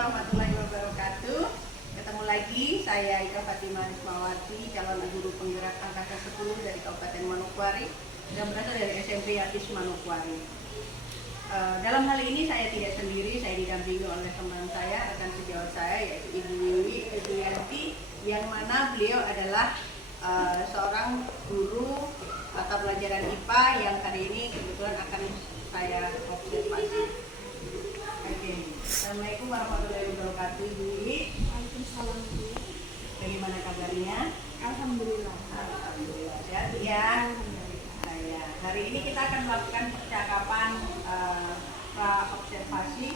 warahmatullahi wabarakatuh. Ketemu lagi, saya Ika Fatimah Rismawati, calon guru penggerak angkatan 10 dari Kabupaten Manokwari yang berasal dari SMP Yatis Manokwari. Dalam hal ini saya tidak sendiri, saya didampingi oleh teman saya, rekan sejawat saya, yaitu Ibu Wiwi Edrianti, yang mana beliau adalah seorang guru mata pelajaran IPA yang hari ini kebetulan akan saya observasi. Oke. Assalamualaikum warahmatullahi wabarakatuh, Ibu Wiwi. Waalaikumsalam, Bu. Bagaimana kabarnya? Alhamdulillah. Alhamdulillah sehat ya. Ya, hari ini kita akan melakukan percakapan observasi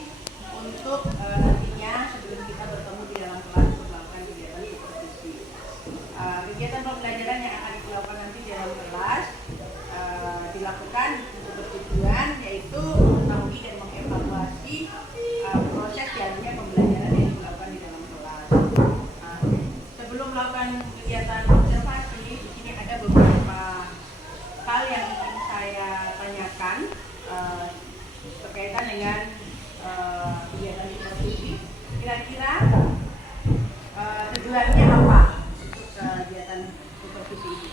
untuk nantinya sebelum kita bertemu di dalam kelas untuk melakukan kegiatan supervisi. Kegiatan pembelajaran yang akan dilakukan nanti di dalam kelas dilakukan untuk bertujuan yaitu mengetahui dan mengevaluasi proses jalannya pembelajaran yang dilakukan di dalam kelas. Sebelum melakukan kegiatan observasi, di sini ada beberapa hal yang ingin saya tanyakan berkaitan dengan kegiatan supervisi. Kira-kira tujuannya apa untuk kegiatan supervisi ini?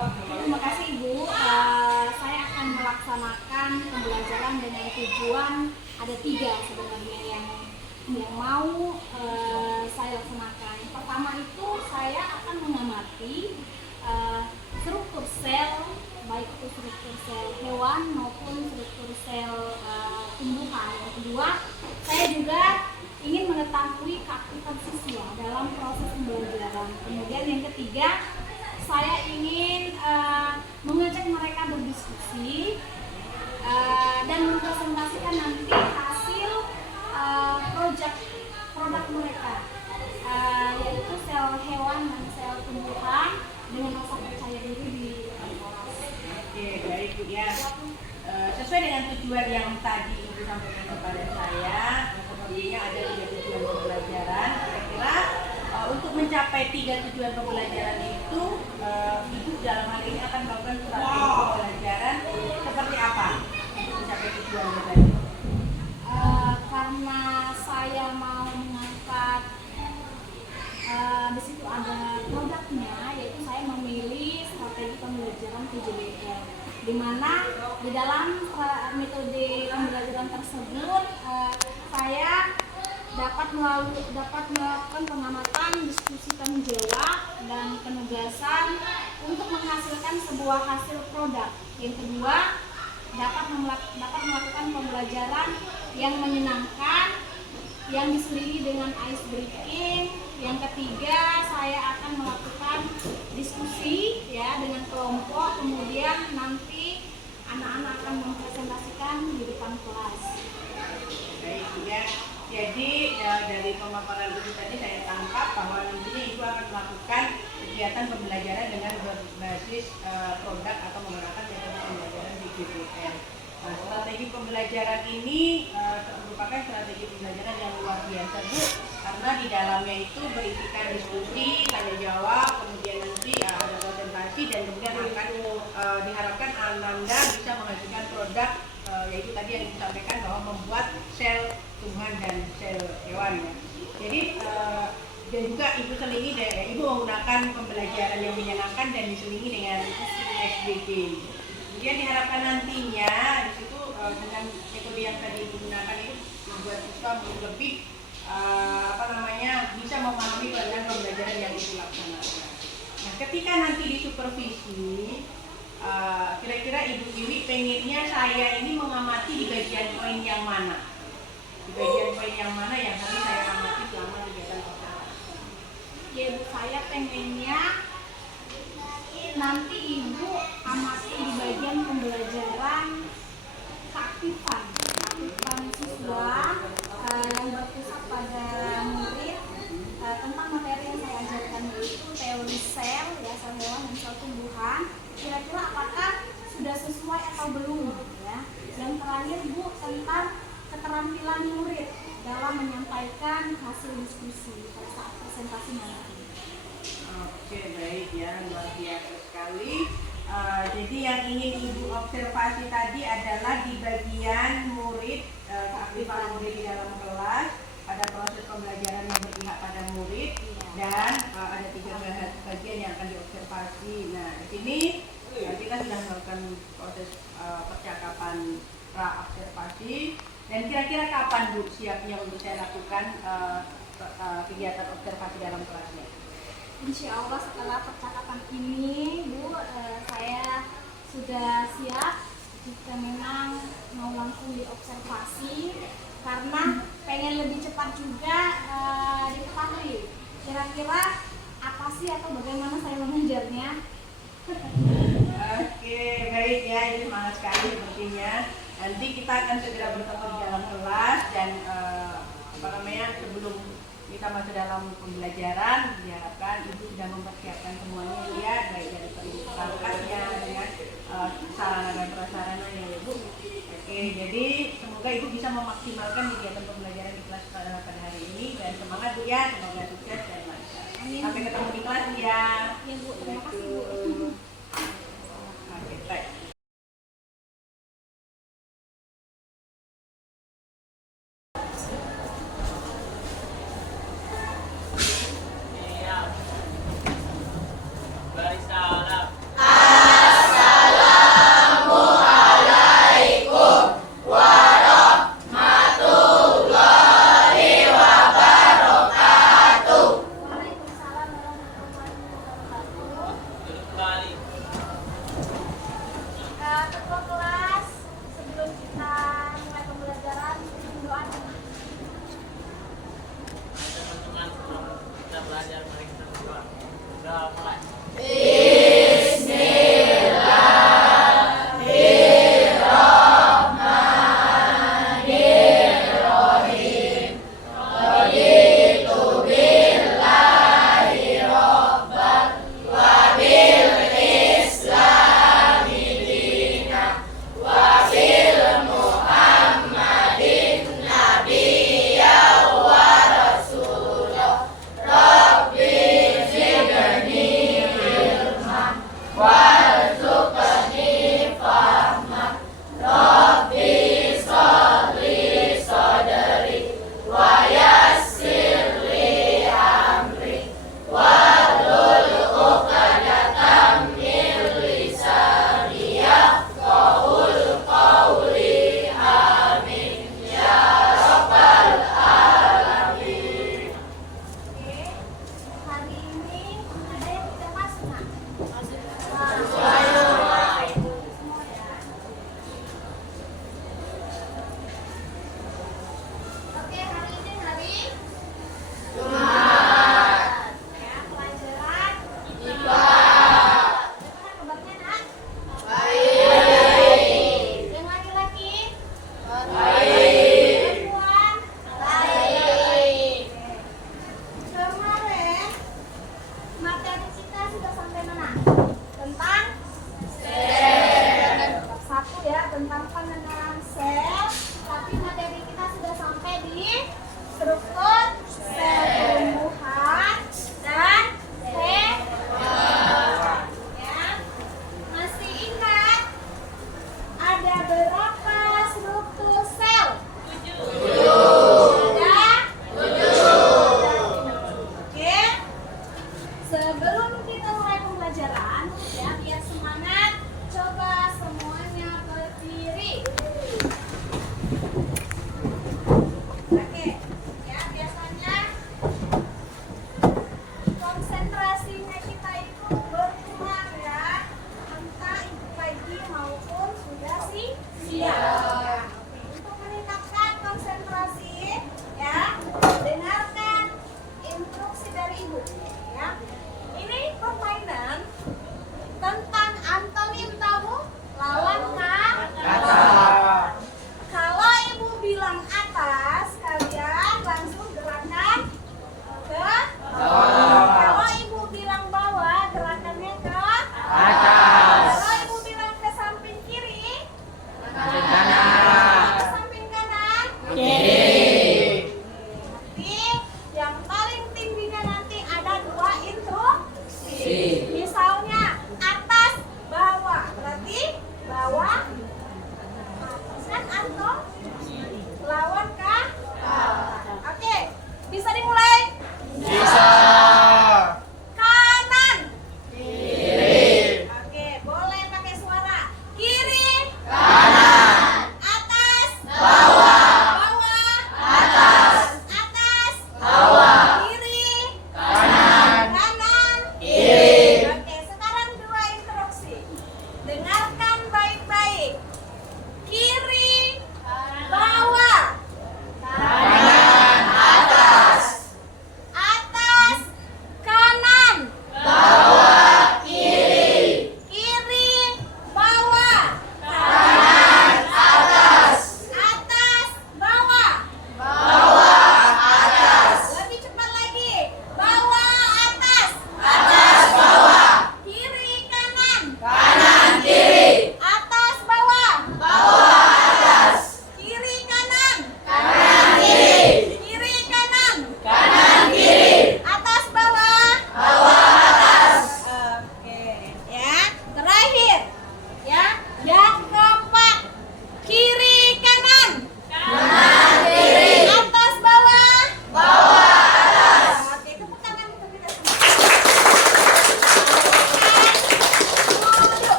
Terima kasih, Ibu. Saya akan melaksanakan pembelajaran dengan tujuan ada 3 sebenarnya yang mau saya laksanakan. Pertama itu saya akan mengamati struktur sel, baik itu struktur sel hewan maupun struktur sel tumbuhan. Yang kedua, saya juga ingin mengetahui keaktifan siswa dalam proses pembelajaran. Kemudian yang ketiga, saya ingin mengajak mereka berdiskusi dan mempresentasikan nanti hasil produk mereka, yaitu sel hewan dan sel tumbuhan dengan rasa percaya diri di kelas. Oke, baik Bu ya. Sesuai dengan tujuan yang tadi Ibu sampaikan kepada saya, sepertinya ada 3 tujuan pembelajaran. Kira-kira untuk mencapai 3 tujuan pembelajaran itu, Ibu dalam hal ini akan melakukan strategi pembelajaran seperti apa untuk mencapai tujuannya tadi? Karena saya mau mengangkat di situ ada produknya, yaitu saya memilih strategi pembelajaran 7BL, di mana di dalam metode pembelajaran tersebut saya dapat melakukan pengamatan, diskusi tanggung jawab, dan penugasan untuk menghasilkan sebuah hasil produk. Yang kedua, dapat melakukan pembelajaran yang menyenangkan, yang diselingi dengan ice breaking. Yang ketiga, saya akan melakukan diskusi ya dengan kelompok, kemudian nanti anak-anak akan mempresentasikan di depan kelas. Baik ya. Jadi dari pemaparan Ibu tadi saya tangkap bahwa nantinya Ibu akan melakukan kegiatan pembelajaran dengan berbasis produk atau menggunakan metode pembelajaran di GPL. Strategi pembelajaran ini merupakan strategi pembelajaran yang luar biasa Bu, karena di dalamnya itu berisikan diskusi, tanya jawab, kemudian nanti ada presentasi, dan kemudian akan diharapkan Anda bisa menghasilkan produk yaitu tadi yang disampaikan bahwa membuat sel tumbuhan dan sel hewan ya. Jadi dan juga Ibu selingi, Ibu menggunakan pembelajaran yang menyenangkan dan diselingi dengan SBG. Kemudian diharapkan nantinya di situ dengan metode yang tadi digunakan itu membuat siswa lebih bisa memahami dengan pembelajaran yang dilaksanakan. Nah, ketika nanti di supervisi, kira-kira Ibu Wiwi pengennya saya ini mengamati di bagian poin yang mana? Di bagian poin yang mana yang harus saya amati selama kegiatan observasi? Ya, Bu, saya pengennya nanti Ibu amati di bagian pembelajaran keaktifan siswa yang berpusat pada murid tentang materi yang saya ajarkan, yaitu teori sel, ya, sel hewan dan sel tumbuhan. Kira-kira apakah sudah sesuai atau belum ya. Yang terakhir Bu, tentang keterampilan murid dalam menyampaikan hasil diskusi pada saat presentasi nanti. Oke, baik ya, luar biasa sekali. Jadi yang ingin Ibu observasi tadi adalah di bagian murid keaktifan murid di dalam kelas, ada proses pembelajaran yang berpihak pada murid, dan ada 3 bagian yang akan diobservasi. Nah, di sini kita sudah melakukan proses percakapan pra-observasi. Dan kira-kira kapan Bu siapnya untuk saya lakukan kegiatan observasi dalam kelasnya? Insya Allah setelah percakapan ini, Bu, saya sudah siap jika memang mau langsung diobservasi, karena pengen lebih cepat juga diketahui kira-kira apa sih atau bagaimana saya mengajarnya. Oke, baik ya, ini semangat sekali sepertinya. Nanti kita akan segera bertemu di dalam kelas dan sebelum kita masuk dalam pembelajaran, diharapkan Ibu sudah mempersiapkan semuanya ya, baik dari perangkatnya dengan sarana dan prasarana ya Ibu. Oke, jadi semoga Ibu bisa memaksimalkan kegiatan pembelajaran di kelas pada hari ini, dan semangat Bu ya, semoga sukses dan lancar. Sampai ketemu di kelas ya. Ya Bu, terima kasih Bu. Oke, baik. Waalaikumsalam warahmatullahi wabarakatuh.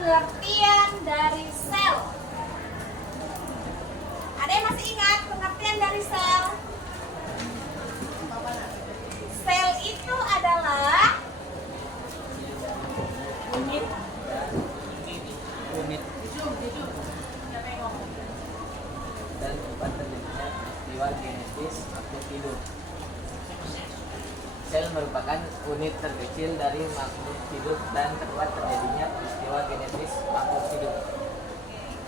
pengertian dari sel. Ada yang masih ingat pengertian dari sel? Sel itu adalah unit dan tempat terjadinya peristiwa genetis makhluk hidup. Sel merupakan unit terkecil dari makhluk hidup dan tempat terjadinya peristiwa genetis makhluk hidup.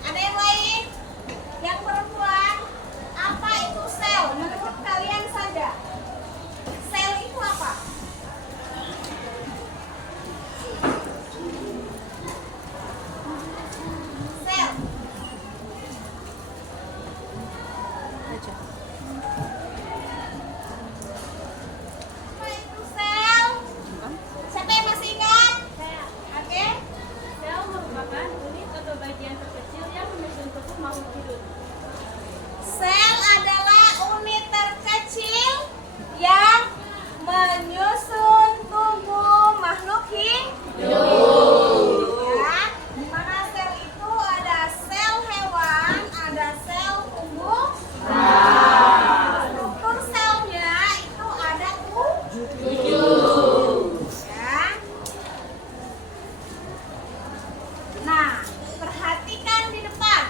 Ada yang lain? Yang perempuan, apa itu sel? Menurut kalian saja. Sel itu apa? Sel. Apa itu sel? Siapa yang masih ingat? Oke. Sel merupakan unit atau bagian terkecil yang menyusun tubuh makhluk hidup. Sel adalah unit terkecil yang menyusun tubuh makhluk hidup. Ya, di mana sel itu ada sel hewan, ada sel tumbuhan. Struktur selnya itu ada 7. Ya. Nah, perhatikan di depan,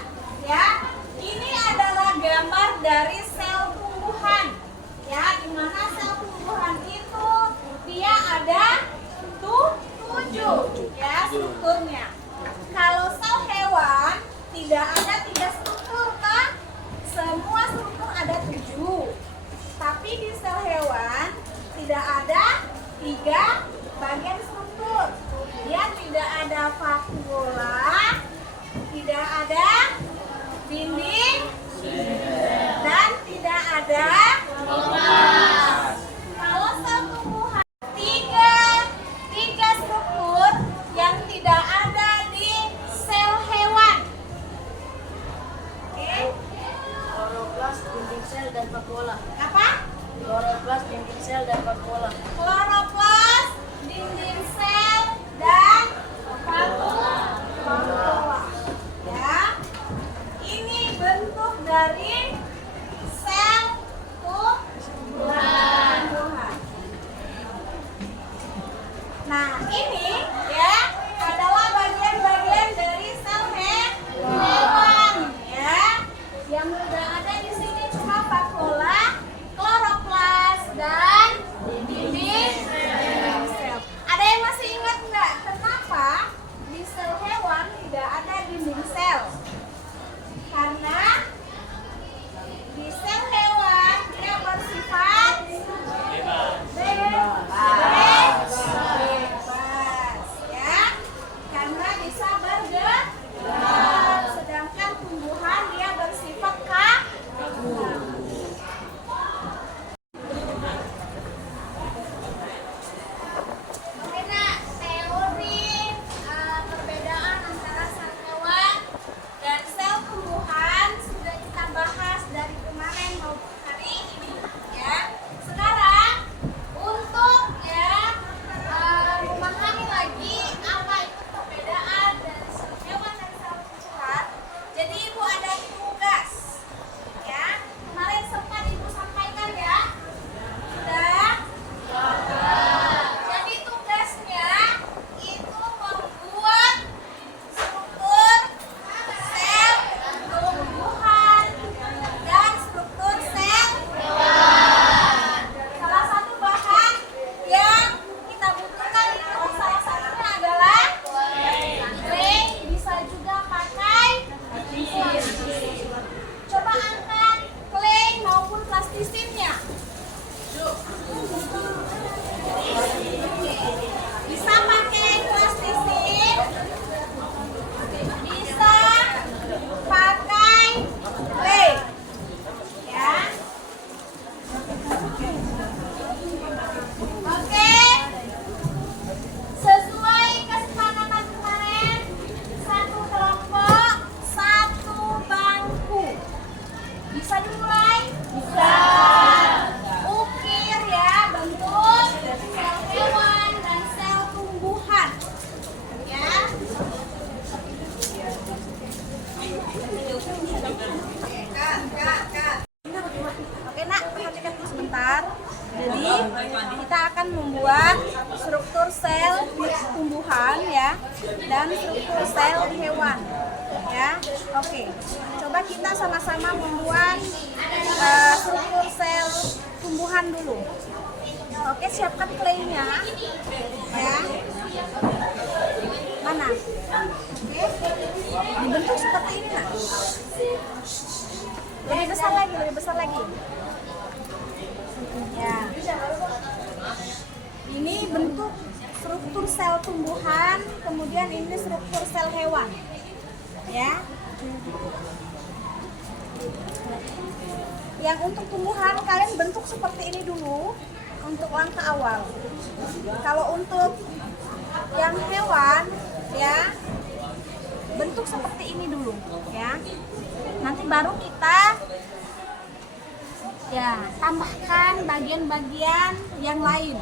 ya. Ini adalah gambar dari sel tumbuhan, ya. Di mana sel tumbuhan itu dia ada 7, ya, strukturnya. Kalau sel hewan tidak ada 3 struktur, kan? Semua struktur ada 7. Tapi di sel hewan tidak ada 3 bagian struktur. Dia tidak ada vakula, tidak ada dinding, dan tidak ada klomas. Kalau sel tumbuhan tiga struktur yang tidak ada di sel hewan. Oke? Kloroplas, dinding sel dan vakuola. Apa? Kloroplas, dinding sel dan vakuola. Kloroplas, dinding sel, dan vakula. sel hewan. Ya, oke. Coba kita sama-sama membuat struktur sel tumbuhan dulu. Oke, siapkan claynya. Ya. Mana? Oke. Dibentuk seperti ini, nah. Lebih besar lagi, lebih besar lagi. Ya. Ini bentuk struktur sel tumbuhan, kemudian ini struktur sel hewan. Ya. Yang untuk tumbuhan kalian bentuk seperti ini dulu untuk langkah awal. Kalau untuk yang hewan ya bentuk seperti ini dulu ya. Nanti baru kita ya tambahkan bagian-bagian yang lain.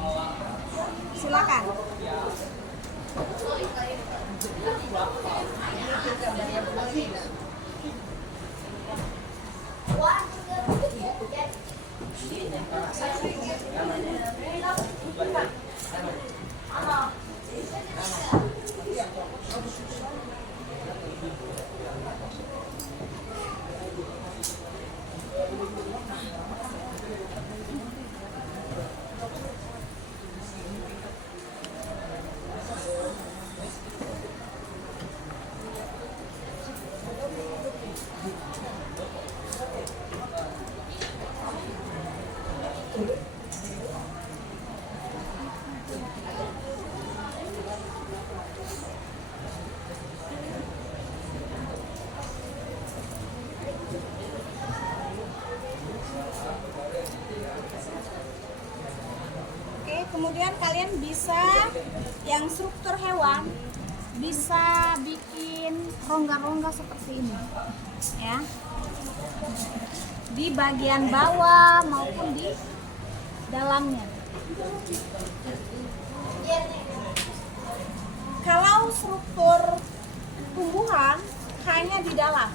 Silakan. Kemudian kalian bisa yang struktur hewan bisa bikin rongga-rongga seperti ini ya, di bagian bawah maupun di dalamnya. Kalau struktur tumbuhan hanya di dalam.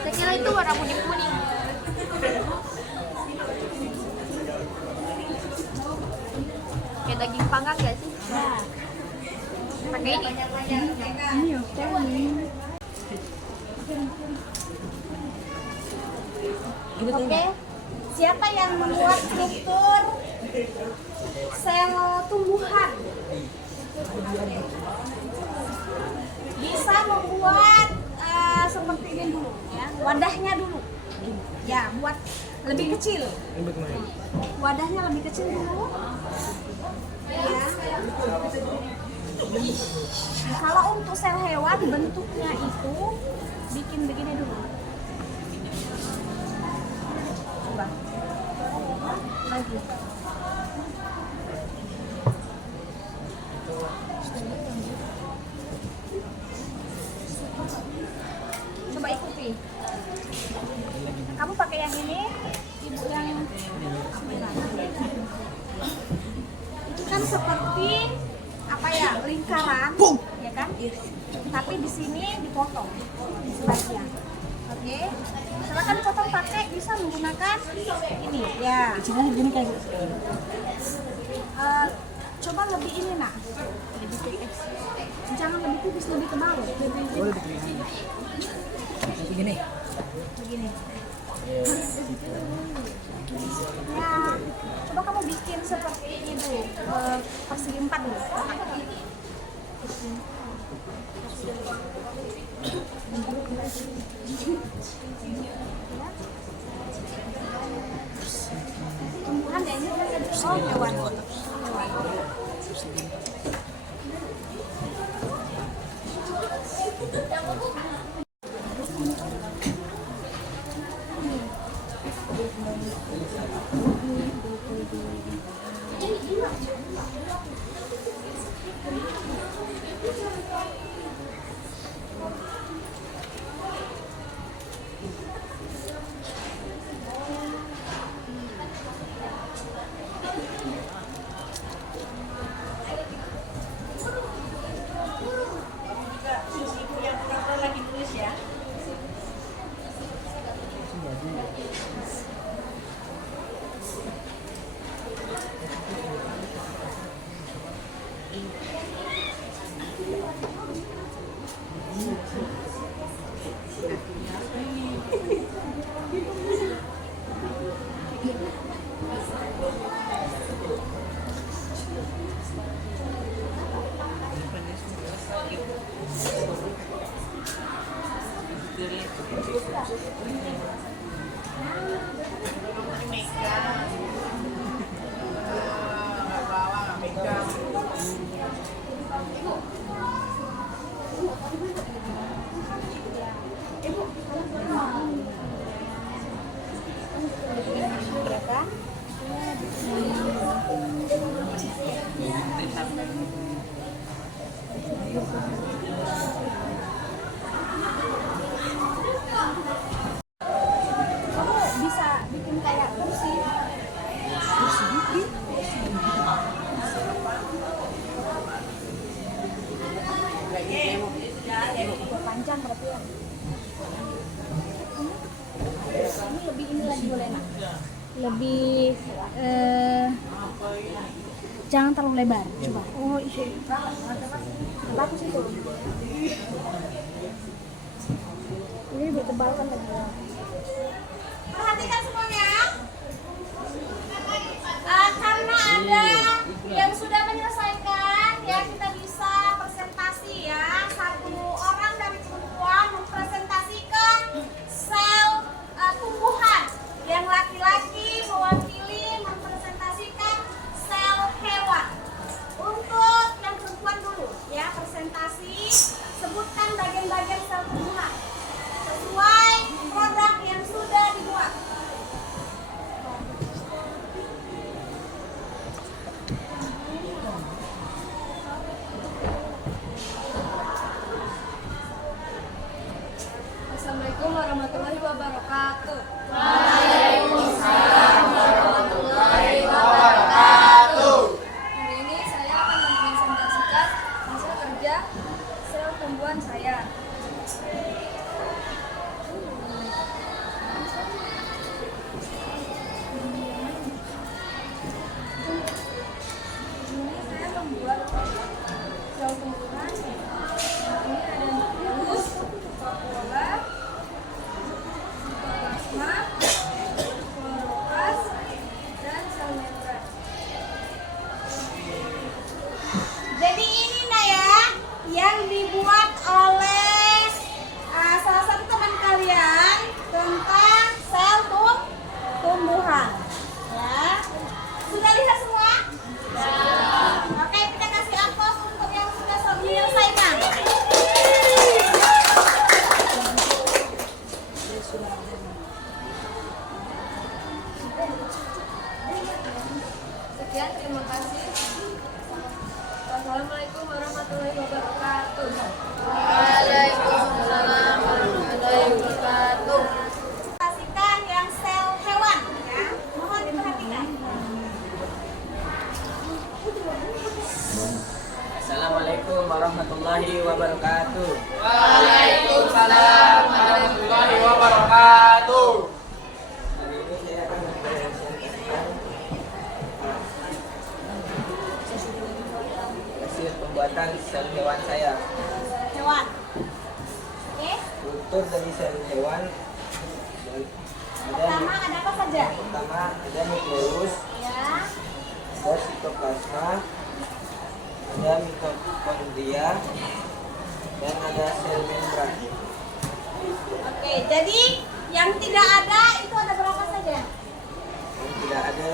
Saya kira itu warna kuning-kuning. Kayak daging panggang gak sih? Pakai ini. Oke, siapa yang membuat struktur sel tumbuhan? Bisa membuat seperti ini dulu ya, wadahnya dulu ya, buat lebih kecil, wadahnya lebih kecil dulu ya. Kalau untuk sel hewan bentuknya itu bikin begini dulu, coba lagi. Coba ikuti. Kamu pakai yang ini, ibu yang itu kan seperti apa ya, lingkaran, ya kan? Tapi di sini dipotong di sebagian. Oke, silakan potong pakai, bisa menggunakan ini ya. Gini kayak coba lebih ini nak, lebih tipis. Jangan lebih tipis, lebih tebal. Begini. Ya, coba kamu bikin seperti ini dulu, persegi 4 dulu. Tumbuhan ya ini, oh hewan. Megang. Nggak bawa, nggak megang. Berapa? Kamu bisa bikin kayak kursi. Panjang berarti ya. Ini lebih ini lagi boleh nak? Lebih jangan terlalu lebar. Coba. Oh iya. Bagus itu. Ini lebih tebal kan lagi. Perhatikan semuanya. Karena ada yang sudah menyelesaikan, ya kita bisa presentasi ya. Satu orang dari perempuan mempresentasikan sel tumbuhan. Yang laki-laki mewakili mempresentasikan sel hewan. Untuk yang perempuan dulu ya, presentasi sebutkan bagian-bagian sel tumbuhan sesuai produk yang sudah dibuat. Assalamualaikum warahmatullahi wabarakatuh. Hari ini saya akan mempresentasikan hasil kerja sel tumbuhan saya. Ini saya membuat sel tumbuhan. Ini ada nukleus, vakuola, plasma, kloroplas, dan sel membran. Jadi ini nah ya yang dibuat oleh salah satu teman kalian tentang sel tumbuhan. Ya. Sudah lihat semua? Oke, kita kasih aplaus untuk yang sudah menyelesaikan. Sekian, terima kasih. Wassalamualaikum warahmatullahi wabarakatuh. Waalaikumsalam warahmatullahi wabarakatuh. Presentasikan yang sel hewan ya. Mohon diperhatikan. Assalamualaikum warahmatullahi wabarakatuh. Waalaikumsalam warahmatullahi wabarakatuh. Hari ini saya akan mempresentasikan hasil pembuatan sel hewan saya. Hewan. Oke. Struktur dari sel hewan Pertama ada apa saja? pertama ada nukleus, Ya. ada sitoplasma, ada mitokondria, dan ada sel membran. Oke, jadi yang tidak ada itu ada berapa saja? Yang tidak ada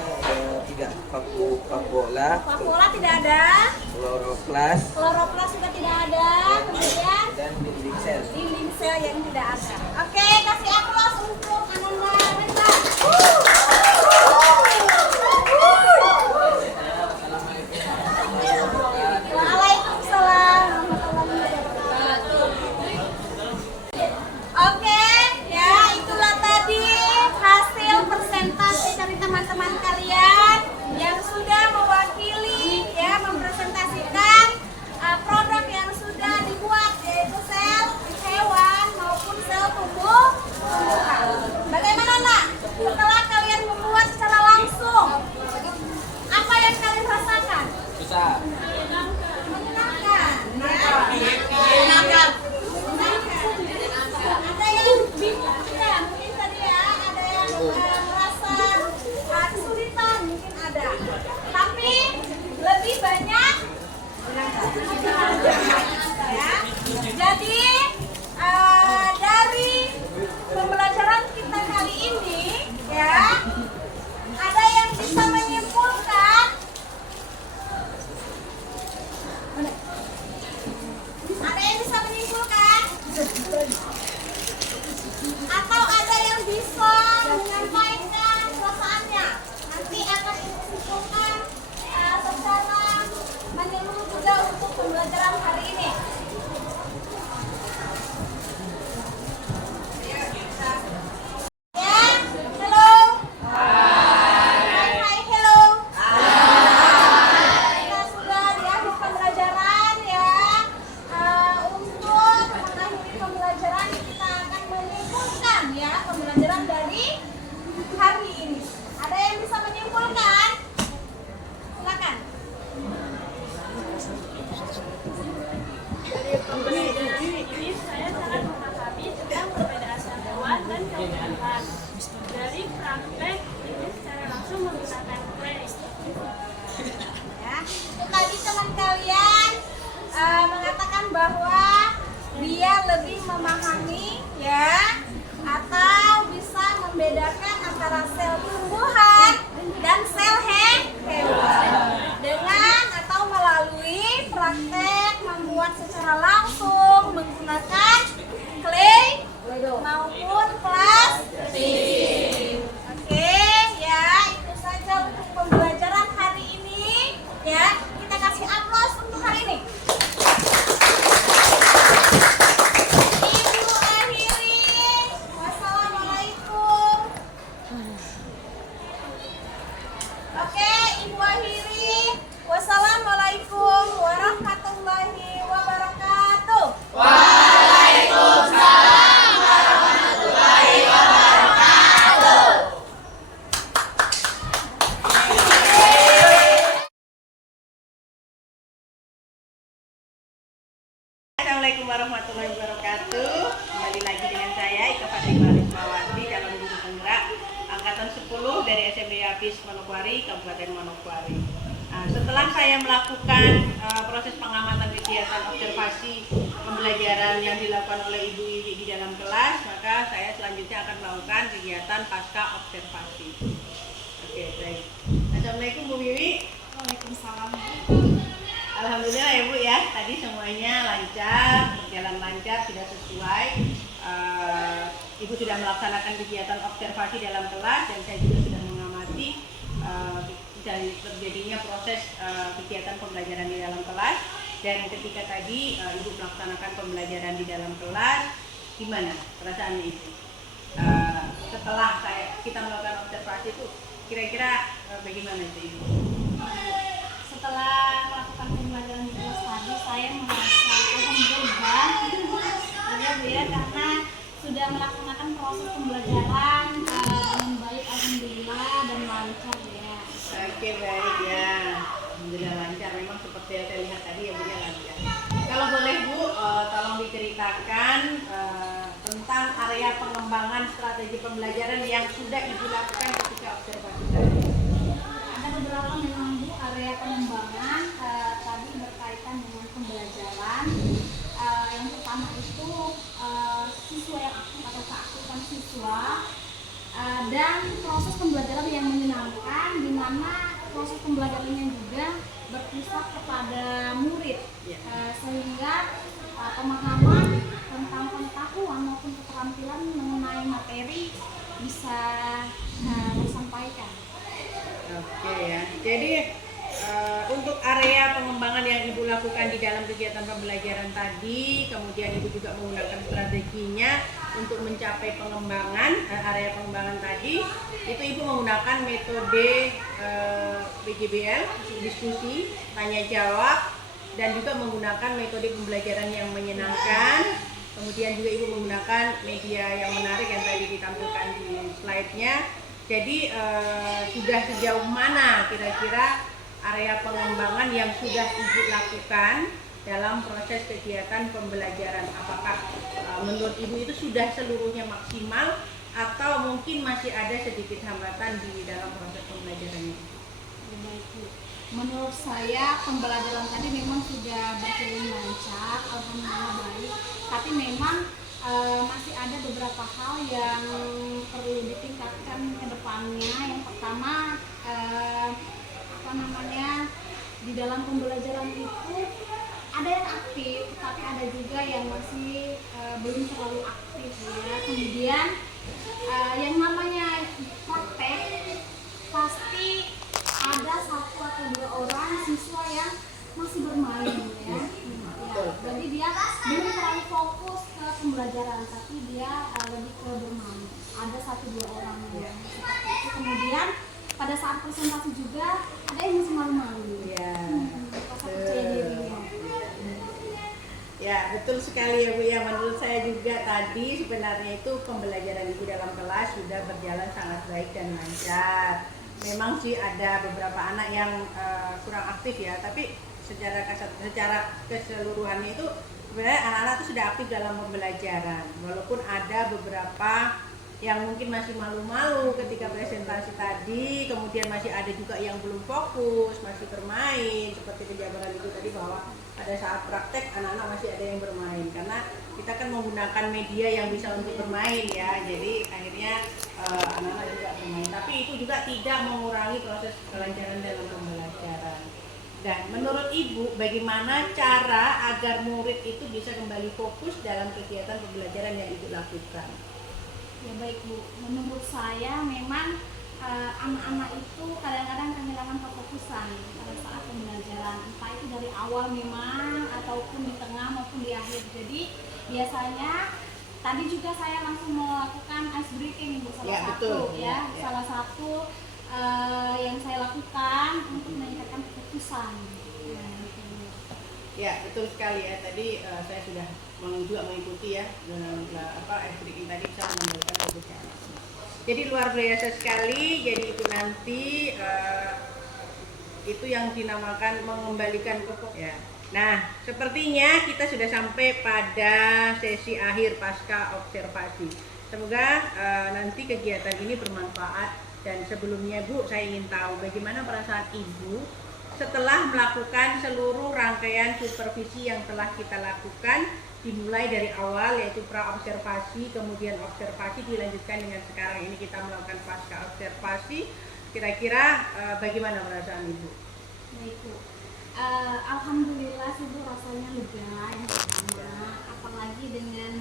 tiga vakuola, Vakuola tidak ada, kloroplas, kloroplas juga tidak ada, kemudian dan dinding sel. dinding sel yang tidak ada. Oke, kasih aplaus untuk Ananda Reza. Waalaikumsalam warahmatullahi wabarakatuh. Oke, ya itulah tadi hasil presentasi dari teman-teman kalian yang sudah mewakili ya mempresentasikan produk yang sudah dibuat yaitu sel hewan maupun sel tumbuhan. Bagaimana nak? Setelah ada. Tapi lebih banyak ya. Jadi dari pembelajaran kita kali ini ya, ada yang bisa menyimpulkan atau ada yang bisa menyampaikan perasaannya. Nanti akan disimpulkan secara menyeluruh juga untuk pembelajaran hari ini. Ya, hello. Hai, hello. Kita sudah di akhir pembelajaran ya. Untuk mengakhiri pembelajaran kita akan menyimpulkan ya pembelajaran dari hari ini. Ada yang bisa menyimpulkan? Silakan. Dari pembelajaran ini saya sangat memahami tentang perbedaan hewan dan keunikan. Dari praktek ini secara langsung menggunakan play. Ya, itu tadi teman kalian mengatakan bahwa dia lebih memahami ya, atau bisa membedakan antara sel tumbuhan dan sel hewan dengan atau melalui praktek membuat secara langsung menggunakan clay maupun plastik. Oke ya, itu saja untuk pembelajaran hari ini ya. Kita kasih aplaus untuk hari ini. Ibu akhiri. Wassalamualaikum. Oke, Ibu akhiri. Wassalamualaikum warahmatullahi wabarakatuh. Assalamualaikum warahmatullahi wabarakatuh. Kembali lagi dengan saya Ika Fatimah Rismawati, calon guru penggerak angkatan 10 dari SMP Hafiz Manokwari, Kabupaten Manokwari. Setelah saya melakukan proses pengamatan kegiatan observasi pembelajaran yang dilakukan oleh Ibu Wiwi di dalam kelas, maka saya selanjutnya akan melakukan kegiatan pasca observasi. Oke, baik. Assalamualaikum Bu Wiwi. Waalaikumsalam. Alhamdulillah ya Bu ya, tadi semuanya lancar, berjalan lancar, sudah sesuai. Ibu sudah melaksanakan kegiatan observasi dalam kelas dan saya juga sudah mengamati dari terjadinya proses kegiatan pembelajaran di dalam kelas. Dan ketika tadi Ibu melaksanakan pembelajaran di dalam kelas, gimana perasaannya Ibu? Setelah kita melakukan observasi itu, kira-kira bagaimana itu Ibu? Setelah melakukan pembelajaran di kelas tadi, saya merasa alhamdulillah ya, karena sudah melaksanakan proses pembelajaran dengan baik, alhamdulillah, dan lancar ya. Oke, baik ya, alhamdulillah lancar. Memang seperti yang saya lihat tadi ya Bu ya, lancar. Kalau boleh Bu, tolong diceritakan tentang area pengembangan strategi pembelajaran yang sudah Ibu lakukan ketika observasi tadi. Ada beberapa memang Bu area pengembangan tadi berkaitan dengan pembelajaran. Yang pertama itu siswa yang aktif atau keaktifan siswa dan proses pembelajaran yang menyenangkan, di mana proses pembelajarannya juga berpusat kepada murid sehingga pemahaman tentang pengetahuan maupun keterampilan mengenai materi bisa disampaikan. Oke ya, jadi untuk area pengembangan yang Ibu lakukan di dalam kegiatan pembelajaran tadi, kemudian Ibu juga menggunakan strateginya untuk mencapai pengembangan area pengembangan tadi, itu Ibu menggunakan metode PJBL, diskusi, tanya jawab, dan juga menggunakan metode pembelajaran yang menyenangkan. Kemudian juga Ibu menggunakan media yang menarik yang tadi ditampilkan di slide-nya. Jadi sudah sejauh mana kira-kira area pengembangan yang sudah Ibu lakukan dalam proses kegiatan pembelajaran? Apakah menurut Ibu itu sudah seluruhnya maksimal atau mungkin masih ada sedikit hambatan di dalam proses pembelajaran ini? Ya, baik Bu. Menurut saya pembelajaran tadi memang sudah berjalan lancar, alhamdulillah baik. Tapi memang masih ada beberapa hal yang perlu ditingkatkan ke depannya. Yang pertama di dalam pembelajaran itu ada yang aktif, tapi ada juga yang masih belum terlalu aktif ya. Kemudian yang namanya praktek pasti ada satu atau dua orang siswa yang masih bermain ya. Jadi dia belum terlalu fokus ke pembelajaran, tapi dia lebih ke bermain. Ada satu dua orang yang seperti itu. Kemudian pada saat presentasi juga ada yang masih malu-malu. Percaya dirinya. Ya, betul sekali ya Bu ya. Menurut saya juga tadi sebenarnya itu pembelajaran Ibu dalam kelas sudah berjalan sangat baik dan lancar. Memang sih ada beberapa anak yang kurang aktif ya, tapi secara keseluruhannya itu sebenarnya anak-anak itu sudah aktif dalam pembelajaran. Walaupun ada beberapa yang mungkin masih malu-malu ketika presentasi tadi, kemudian masih ada juga yang belum fokus, masih bermain, seperti penjabaran itu tadi bahwa pada saat praktek anak-anak masih ada yang bermain, karena kita kan menggunakan media yang bisa untuk bermain ya, jadi akhirnya anak-anak juga bermain, tapi itu juga tidak mengurangi proses kelancaran dalam pembelajaran. Dan menurut Ibu, bagaimana cara agar murid itu bisa kembali fokus dalam kegiatan pembelajaran yang Ibu lakukan? Ya baik Bu, menurut saya memang anak-anak itu kadang-kadang kehilangan kefokusan pada saat pembelajaran, entah itu dari awal memang ataupun di tengah maupun di akhir. Jadi biasanya tadi juga saya langsung melakukan ice breaking Bu, salah satu yang saya lakukan untuk meningkatkan kefokusan. Ya, betul sekali ya. Tadi saya sudah juga mengikuti ya dengan ice breaking tadi bisa mengembalikan fokusnya. Jadi luar biasa sekali. Jadi itu nanti itu yang dinamakan mengembalikan fokus ya. Nah, sepertinya kita sudah sampai pada sesi akhir pasca observasi. Semoga nanti kegiatan ini bermanfaat. Dan sebelumnya Bu, saya ingin tahu bagaimana perasaan Ibu setelah melakukan seluruh rangkaian supervisi yang telah kita lakukan, dimulai dari awal yaitu pra-observasi, kemudian observasi, dilanjutkan dengan sekarang ini kita melakukan pasca observasi. Kira-kira bagaimana perasaan Ibu? Baik Bu, alhamdulillah sih Bu, rasanya lega yang pertama, apalagi dengan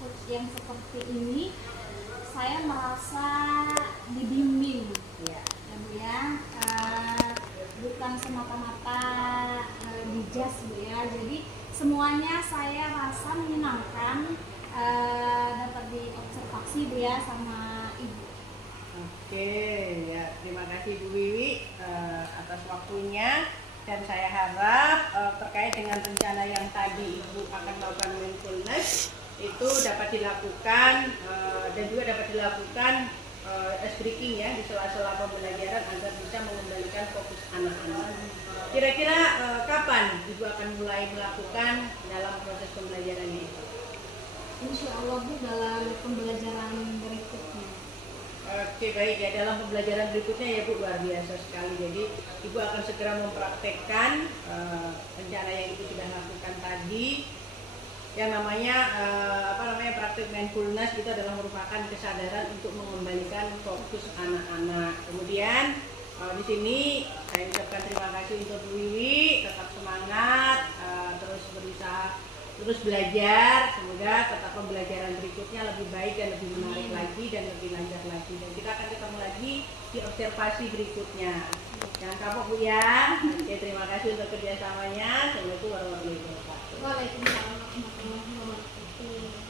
coach yang seperti ini, saya merasa dibimbing ya Bu ya, bukan semata-mata dijas Bu ya. Jadi semuanya saya rasa menyenangkan, dapat diobservasi Bu ya sama Ibu. Oke ya, terima kasih Bu Wiwi atas waktunya, dan saya harap terkait dengan rencana yang tadi Ibu akan melakukan mindfulness itu dapat dilakukan dan juga dapat dilakukan ice breaking ya di sela-sela pembelajaran agar bisa mengembalikan fokus anak-anak. Kira-kira kapan Ibu akan mulai melakukan dalam proses pembelajaran ini? Insya Allah Bu, dalam pembelajaran berikutnya. Oke baik ya, dalam pembelajaran berikutnya ya Bu, luar biasa sekali. Jadi Ibu akan segera mempraktekkan rencana yang Ibu sudah lakukan tadi. Yang namanya praktik mindfulness itu adalah merupakan kesadaran untuk mengembalikan fokus anak-anak. Kemudian di sini saya ucapkan terima kasih untuk Bu Wiwi, tetap semangat, terus berusaha, terus belajar. Semoga tetap pembelajaran berikutnya lebih baik dan lebih menarik lagi dan lebih lancar lagi. Dan kita akan ketemu lagi di observasi berikutnya. Jangan kapok Bu ya. Oke, terima kasih untuk kerjasamanya. Assalamualaikum warahmatullahi wabarakatuh. Waalaikumsalam warahmatullahi wabarakatuh.